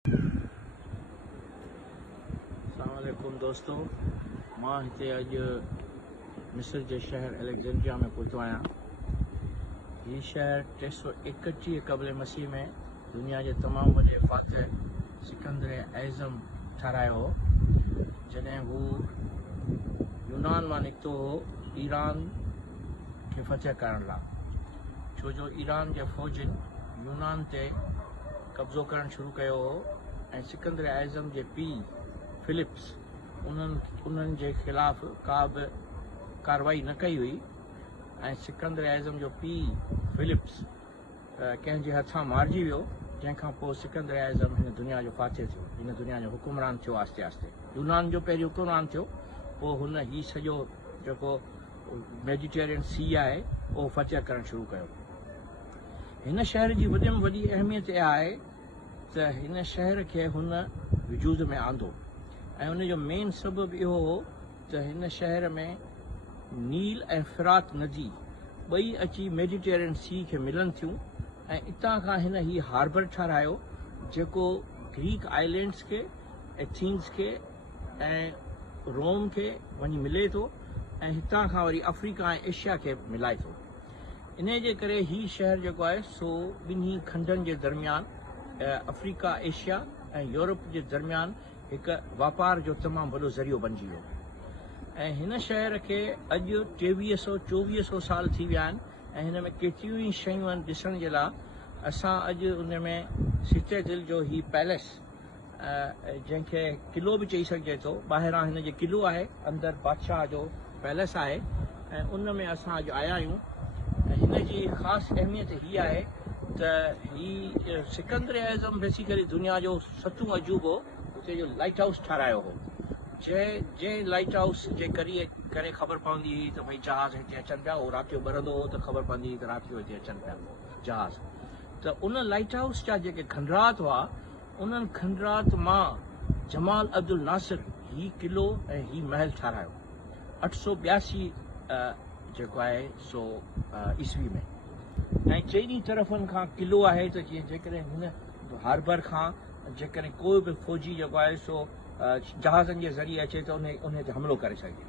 अस्सलाम वालेकुम दोस्तों, मां हिते अॼु मिस्र जे शहर अलेक्जेंड्रिया में पहुतो आहियां। हीउ शहर 321 क़ब्ल मसीह में दुनिया जे तमामु वॾे फातह सिकंदर आज़म ठारायो हो, जॾहिं हू यूनान मां निकितो हो ईरान खे फतह करण लाइ। छो जो ईरान जे फ़ौजियुनि यूनान ते कब्ज़ो करणु शुरू कयो हो ऐं सिकंदर आज़म जे पीउ फिलिप्स उन्हनि जे ख़िलाफ़ का बि कार्रवाई न कई हुई ऐं सिकंदर आज़म जो पीउ फिलिप्स कंहिंजे हथां मारिजी वियो, जंहिंखां पोइ सिकंदर आज़म हिन दुनिया जो फातह थियो, हिन दुनिया जो हुकुमरान थियो। आस्ते आस्ते यूनान जो पहिरीं हुकुमरान थियो, पोइ हुन हीउ सॼो जेको मेडिटेरियन सी आहे उहो फतह करणु शुरू कयो। हिन शहर जी वॾे में वॾी अहमियत इहा आहे त हिन शहर खे हुन वजूद में आंदो ऐं उनजो मेन सबबु इहो हो त हिन शहर में नील ऐं फ़िरात नदी ॿई अची मेडिटेरियन सी खे मिलनि थियूं ऐं इतां खां हिन हीउ हार्बर ठारायो जेको ग्रीक आइलैंड्स खे, एथीन्स खे ऐं रोम खे वञी मिले थो ऐं हितां खां वरी अफ्रीका ऐं एशिया खे मिलाए थो। इन जे करे हीउ शहर जेको आहे सो ॿिन्ही खंडनि जे दरमियान अफ्रीका, एशिया ऐं यूरोप जे दरमियान हिकु वापार जो तमामु वॾो ज़रियो बणिजी वियो ऐं हिन शहर खे अॼु 2300-2400 साल थी विया आहिनि ऐं हिन में केतिरियूं ई शयूं आहिनि ॾिसण जे लाइ। असां अॼु उन में सिटेडिल जो ही पैलेस, जंहिंखे किलो बि चई सघिजे थो, ॿाहिरां हिन जो किलो आहे, अंदरि बादशाह जो पैलेस आहे ऐं उन में असां अॼु आया आहियूं। ऐं हिन जी ख़ासि अहमियत हीअ आहे त हीउ सिकंदर आज़म बेसिकली दुनिया जो 7हों अजूबो हुते जो लाइट हाउस ठारायो हो, जंहिं लाइट हाउस जे करे ख़बर पवंदी हुई त भई जहाज़ हिते अचनि पिया। उहो राति जो ॿरंदो हो त ख़बर पवंदी हुई त राति जो हिते अचनि पिया जहाज़। त उन लाइट हाउस जा जेके खंडरात हुआ, उन्हनि खंडरात मां जमाल अब्दुल नासिर ही किलो ऐं ही महल ठारायो 882 जेको आहे सो ईस्वी में। ऐं चइनी तरफ़नि खां किलो आहे त जेकॾहिं हिन हार्बर खां जेकॾहिं कोई बि फ़ौजी जेको आहे सो जहाज़नि जे ज़रिए अचे त उन ते हमिलो करे सघे।